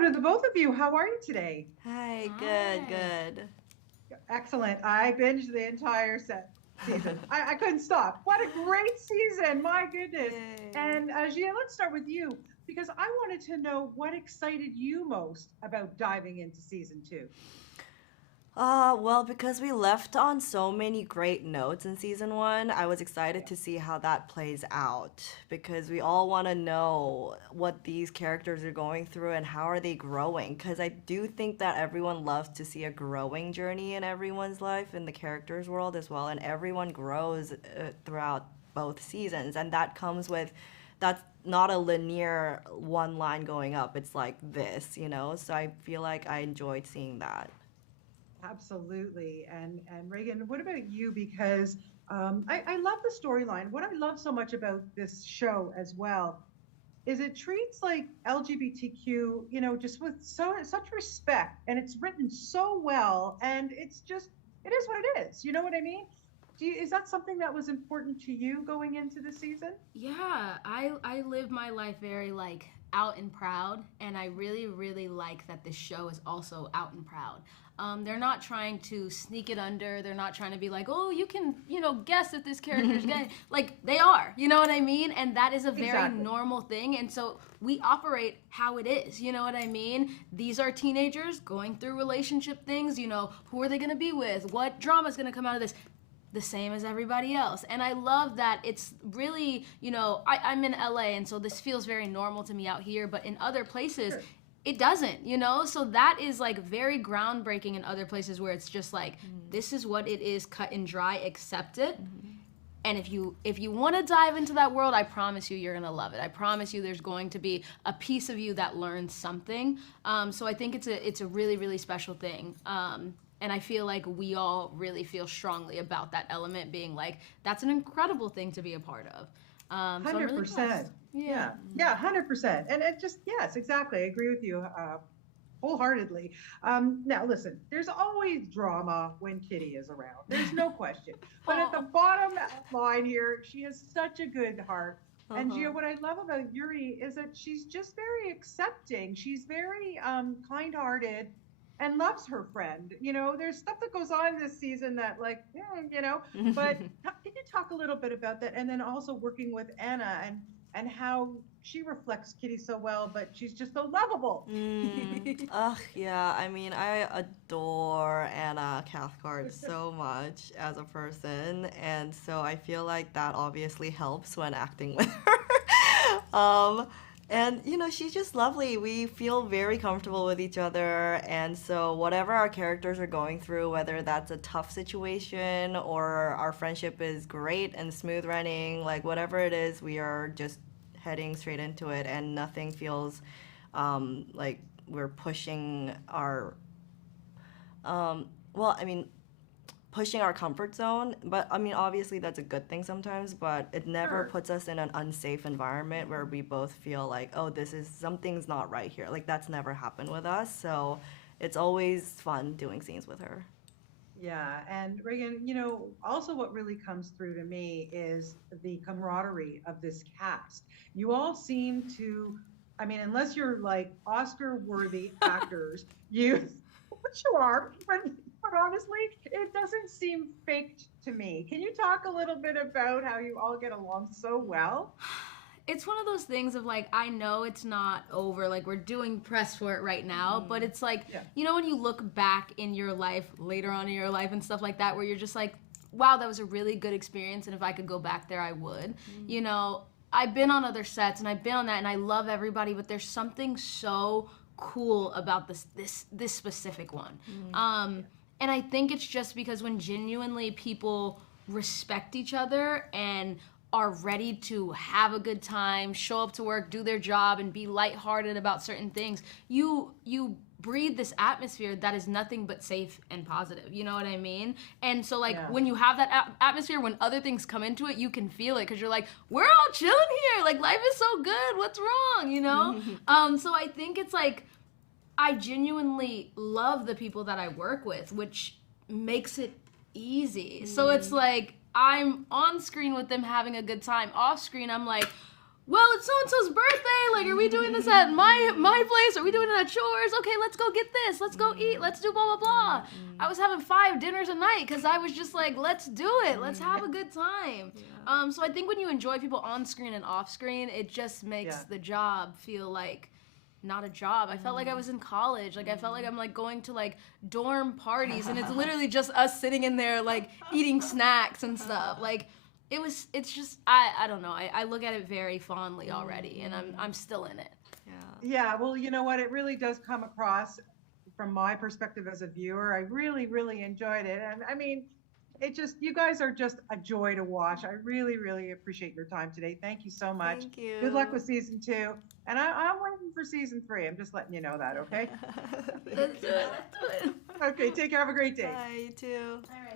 Hello to the both of you. How are you today? Hi, good, Hi. good. Excellent. I binged the entire season. I couldn't stop. What a great season. My goodness. Yay. And Gia, let's start with you because I wanted to know what excited you most about diving into season two. Well, because we left on so many great notes in season one, I was excited Yeah, to see how that plays out because we all want to know what these characters are going through and how are they growing. Because I do think that everyone loves to see a growing journey in everyone's life in the characters' world as well, and everyone grows throughout both seasons, and that comes with that's not a linear one line going up. It's like this. So I feel like I enjoyed seeing that. absolutely. And Reagan, what about you? Because I love the storyline. What I love so much about this show as well is it treats like LGBTQ, just with such respect, and it's written so well, and it is what it is. You know what I mean? Is that something that was important to you going into the season? Yeah, I live my life very like out and proud, and I really like that this show is also out and proud. They're not trying to sneak it under. They're not trying to be like, oh, you can, guess that this character's gay. Like they are, you know what I mean? And that is a very Exactly. normal thing. And so we operate how it is, you know what I mean? These are teenagers going through relationship things. Who are they going to be with? What drama is going to come out of this? The same as everybody else. And I love that it's really, I'm in LA, and so this feels very normal to me out here, but in other places, Sure. it doesn't. So that is like very groundbreaking in other places where it's just like, this is what it is, cut and dry, accept it. And if you want to dive into that world, I promise you you're gonna love it. I promise you there's going to be a piece of you that learns something. So I think it's a really special thing. And I feel like we all really feel strongly about that element being like that's an incredible thing to be a part of. So I'm really blessed. 100%. Yeah. Yeah. Yeah, 100%. And it just, yes, exactly. I agree with you wholeheartedly. Now, listen, there's always drama when Kitty is around. There's no question. But at the Oh. bottom line here, she has such a good heart. And Uh-huh. Gio, what I love about Yuri is that she's just very accepting. She's very kind-hearted and loves her friend. There's stuff that goes on this season that, like, but can you talk a little bit about that? And then also working with Anna and how she reflects Kitty so well, but she's just so lovable. Ugh, yeah. I mean, I adore Anna Cathcart so much as a person, and so I feel like that obviously helps when acting with her. And she's just lovely. We feel very comfortable with each other, and so whatever our characters are going through, whether that's a tough situation or our friendship is great and smooth running, like whatever it is, we are just heading straight into it, and nothing feels like we're pushing our um, well, I mean, pushing our comfort zone. But I mean, obviously, that's a good thing sometimes, but it never Sure. puts us in an unsafe environment where we both feel like, oh, this is something's not right here. Like, that's never happened with us. So it's always fun doing scenes with her. Yeah, and Reagan, also what really comes through to me is the camaraderie of this cast. You all seem to, I mean, unless you're like Oscar-worthy actors, you, which you are, but honestly, it doesn't seem faked to me. Can you talk a little bit about how you all get along so well? It's one of those things of like I know it's not over, like we're doing press for it right now, but it's like Yeah. when you look back in your life later on in your life and stuff like that where you're just like, wow, that was a really good experience, and if I could go back there I would. I've been on other sets and I've been on that and I love everybody, but there's something so cool about this specific one. And I think it's just because when genuinely people respect each other and are ready to have a good time, show up to work, do their job, and be lighthearted about certain things, you breathe this atmosphere that is nothing but safe and positive. You know what I mean? And so, like, Yeah. when you have that atmosphere, when other things come into it, you can feel it because you're like, we're all chilling here. Like, life is so good. What's wrong? So I think it's like, I genuinely love the people that I work with, which makes it easy. So it's like I'm on screen with them having a good time. Off screen, I'm like, well, it's so-and-so's birthday. Like, are we doing this at my place? Are we doing it at yours? Okay, let's go get this. Let's go eat. Let's do blah, blah, blah. I was having 5 dinners a night because I was just like, let's do it. Let's have a good time. So I think when you enjoy people on screen and off screen, it just makes the job feel like not a job. I felt like I was in college. Like, I felt like I'm like going to like dorm parties and it's literally just us sitting in there like eating snacks and stuff. Like, it's just, I don't know. I look at it very fondly already, and I'm still in it. Yeah, well, you know what? It really does come across from my perspective as a viewer. I really, really enjoyed it. And I mean, you guys are just a joy to watch. I really, really appreciate your time today. Thank you so much. Thank you. Good luck with season 2. And I'm waiting for season 3. I'm just letting you know that, okay? Let's do it. Okay, take care. Have a great day. Bye, you too. All right.